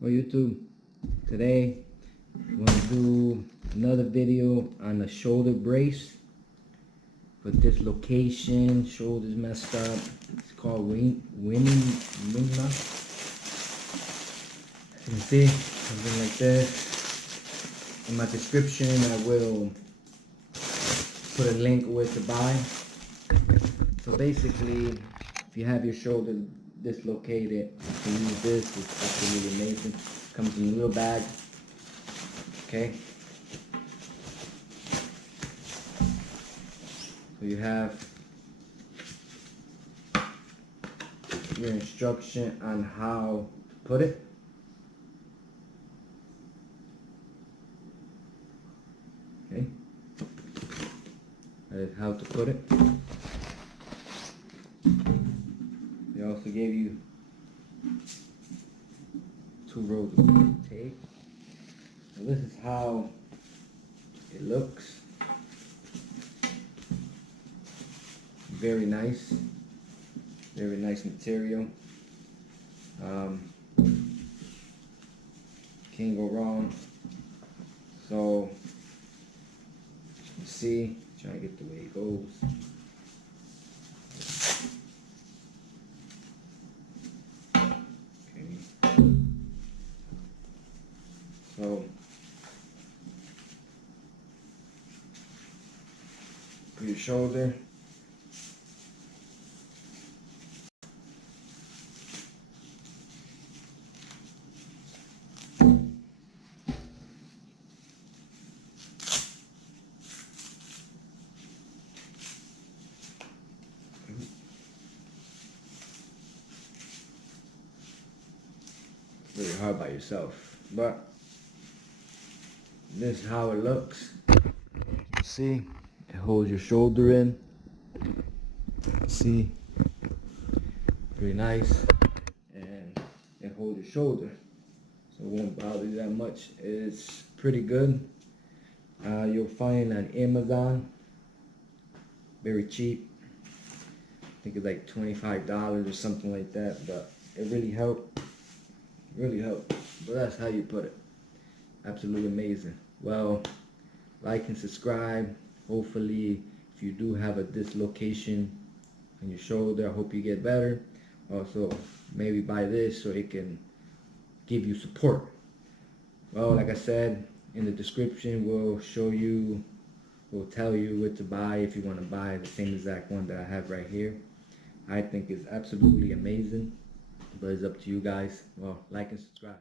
Well, YouTube, today I'm going to do another video on the shoulder brace for dislocation, shoulders messed up. It's called Winama. As you can see, something like this. In my description, I will put a link where to buy. So basically, if you have your shoulder dislocated, you can use this. It's absolutely amazing. Comes in a little bag. Okay. So you have your instruction on how to put it. Okay. That is how to put it. They also gave you 2 rolls of tape. So this is how it looks. Very nice material. Can't go wrong. So you see, try to get the way it goes. So for your shoulder, it's really hard by yourself, but this is how it looks. See, it holds your shoulder in. See, very nice, and it holds your shoulder, so it won't bother you that much. It's pretty good. You'll find on Amazon, very cheap. I think it's like $25 or something like that, but it really helped. But that's how you put it. Absolutely amazing. Well, like and subscribe. Hopefully, if you do have a dislocation on your shoulder, I hope you get better. Also, maybe buy this so it can give you support. Well, like I said, in the description we'll tell you what to buy if you want to buy the same exact one that I have right here. I think it's absolutely amazing, but it's up to you guys. Well, like and subscribe.